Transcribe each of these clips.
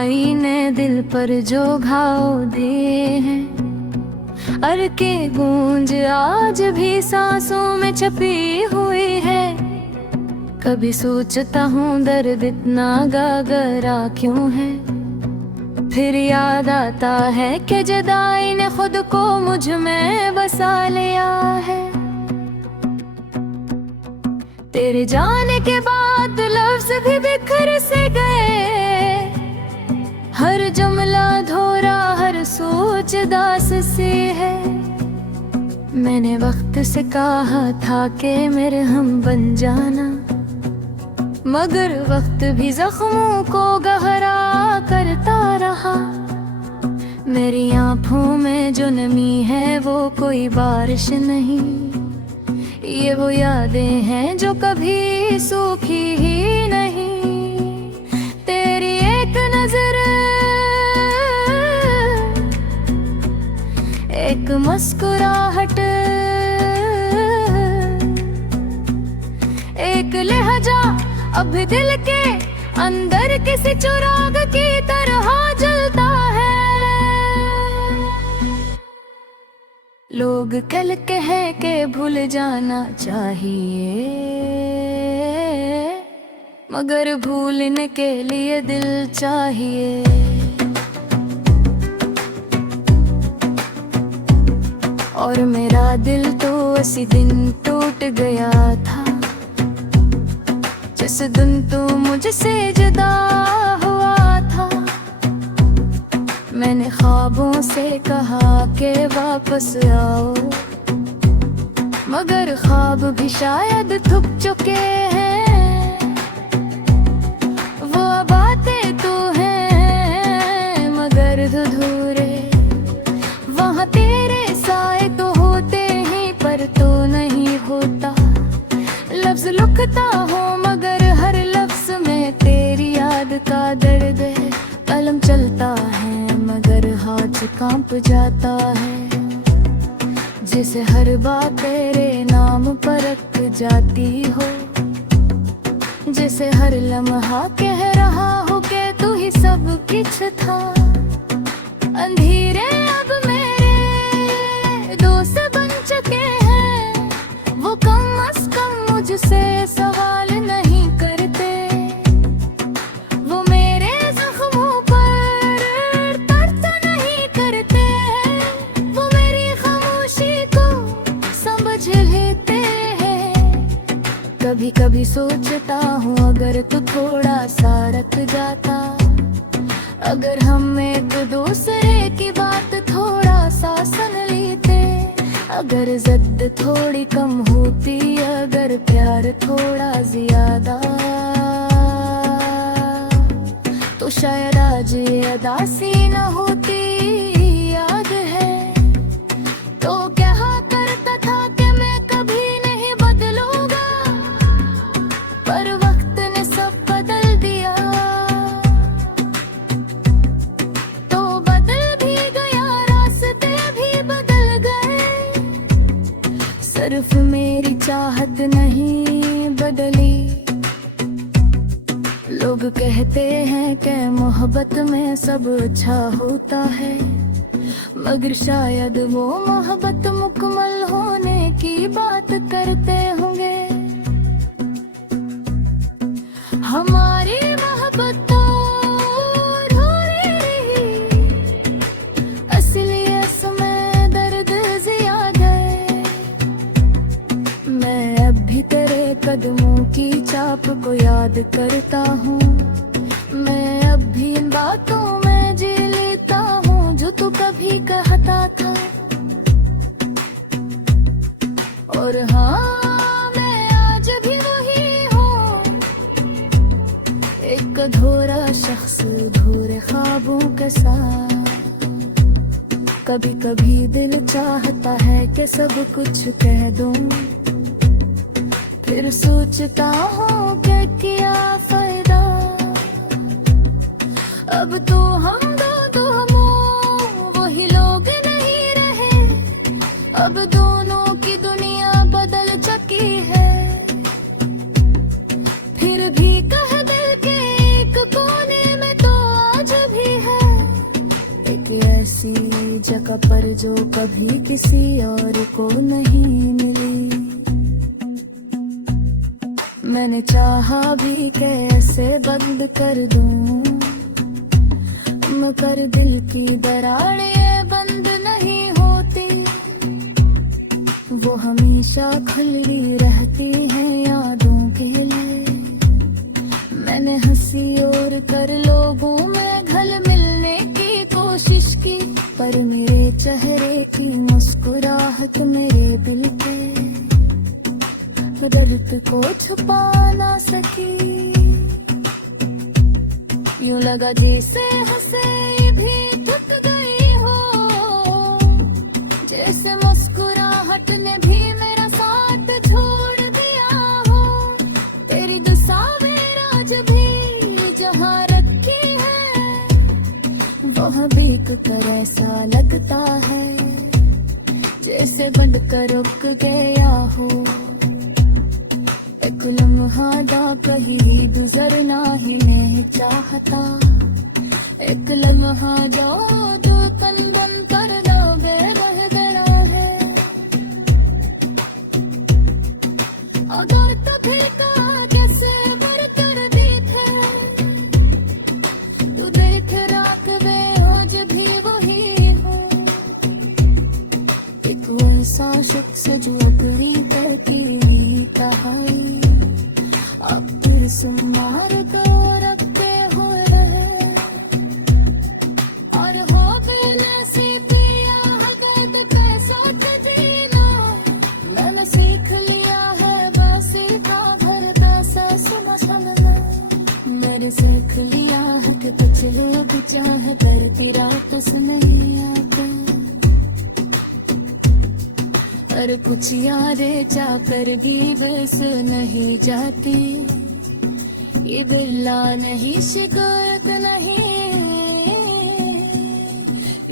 जुदाई ने दिल पर जो घाव दिए हैं, अर के गूंज आज भी सांसों में छपी हुई है। कभी सोचता हूँ दर्द इतना गागरा क्यों है, फिर याद आता है कि जुदाई ने खुद को मुझ में बसा लिया है। तेरे जाने के बाद लफ्ज भी बिखर से गए, हर जुमला धोरा हर सोच दास सी है। मैंने वक्त से कहा था कि मेरे हम बन जाना, मगर वक्त भी जख्मों को गहरा करता रहा। मेरी आँखों में जो नमी है वो कोई बारिश नहीं, ये वो यादें हैं जो कभी सूखी ही नहीं। तेरी एक नजर, एक मुस्कुराहट, एक लहजा अब दिल के अंदर किसी चिराग की तरह जलता है। लोग कल कह के भूल जाना चाहिए, मगर भूलने के लिए दिल चाहिए। और मेरा दिल तो उसी दिन टूट गया था, जिस दिन तू मुझसे जुदा हुआ था। मैंने ख्वाबों से कहा कि वापस आओ, मगर ख्वाब भी शायद थक चुके हैं। वो बातें तो हैं मगर अधूरे, वहाँ तेरे साए तो होते ही पर तो नहीं होता। लफ्ज लिखता हूँ मगर हर लफ्ज में तेरी याद का दर्द है। कलम चलता है मगर हाथ कांप जाता है, जैसे हर बात तेरे नाम पर रख जाती हो। जैसे हर लम्हा कह रहा हो कि तू ही सब कुछ था। अंधेरे अब मेरे दोस्त बन चुके हैं, वो कम अज कम मुझसे सवाल नहीं करते। वो मेरे जख्मों पर दर्द नहीं करते, वो मेरी खामोशी को समझ लेते हैं। कभी कभी सोचता हूँ अगर तू थोड़ा सा रख जाता, अगर हम एक दूसरे की बात थोड़ा सा सुन लेते। अगर जिद थोड़ी कम होती, अगर प्यार थोड़ा ज्यादा, तो शायद आज ये अदासी न होती। याद है तो कहा करता था कि मैं कभी नहीं बदलूंगा, पर वक्त ने सब बदल दिया। तो बदल भी गया, रास्ते भी बदल गए, सिर्फ मेरी चाहत नहीं बदली। लोग कहते हैं कि मोहब्बत में सब अच्छा होता है, मगर शायद वो मोहब्बत मुकम्मल होने की बात करते होंगे। हमारी मोहब्बत तो अधूरी रही, असली इसमें दर्द ज्यादा है। मैं अब भी तेरे कदमों की चाप को याद करता हूँ, मैं अब भी इन बातों में जी लेता हूँ जो तू कभी कहता था। और हाँ, मैं आज भी वही हूँ, एक अधूरा शख्स अधूरे ख्वाबों के साथ। कभी कभी दिल चाहता है कि सब कुछ कह दूं, फिर सोचता हूँ कि क्या फायदा। अब तो हम दो वही लोग नहीं रहे, अब दोनों की दुनिया बदल चुकी है। फिर भी कह दिल के एक कोने में तो आज भी ऐसी जगह पर जो कभी किसी और को नहीं मिली। मैंने चाहा भी कैसे बंद कर दूं, मगर दिल की दरारें बंद नहीं होती। वो हमेशा खुली रहती है यादों के लिए। मैंने हंसी और कर लोगों में घुल मिलने की कोशिश की, पर मेरे चेहरे की मुस्कुराहट मेरे दिल के दर्द को छुपा ना सकी। यूं लगा जैसे हंसे भी थक गई हो, जैसे मुस्कुराहट ने भी मेरा साथ छोड़ दिया हो। तेरी तस्वीर आज भी जहाँ रखी है, वहाँ देख कर ऐसा लगता है जैसे बंद कर रुक गया हो। एक लम्हा जा कहीं गुजरना ही नहीं चाहता, एक लम्हा जाओ जो तन बन कर दबे रह गया है। अगर कभी का कैसे बरकर दिखे, तू देख राख वे आज भी वही हो। एक वैसा शख्स जो अपनी तहकी तहाई अब फिर सुमार को रखते हुए रहे। और हो बेनसीब हद पैसा जीना, मैंने सीख लिया है बसी का भरता सा सुना सुनना। मैंने सीख लिया है कि पिछले भी चाह करती रात से नहीं आते। और कुछ यादें चाहकर भी बस नहीं जाती। ये बिल्ला नहीं शिकायत नहीं,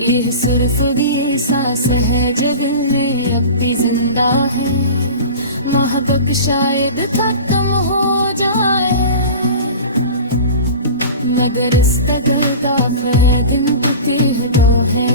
ये सिर्फ भी एहसास है जग में अब भी जिंदा है। मोहब्बत शायद खत्म हो जाए, मगर इस तगर का फैदिन है।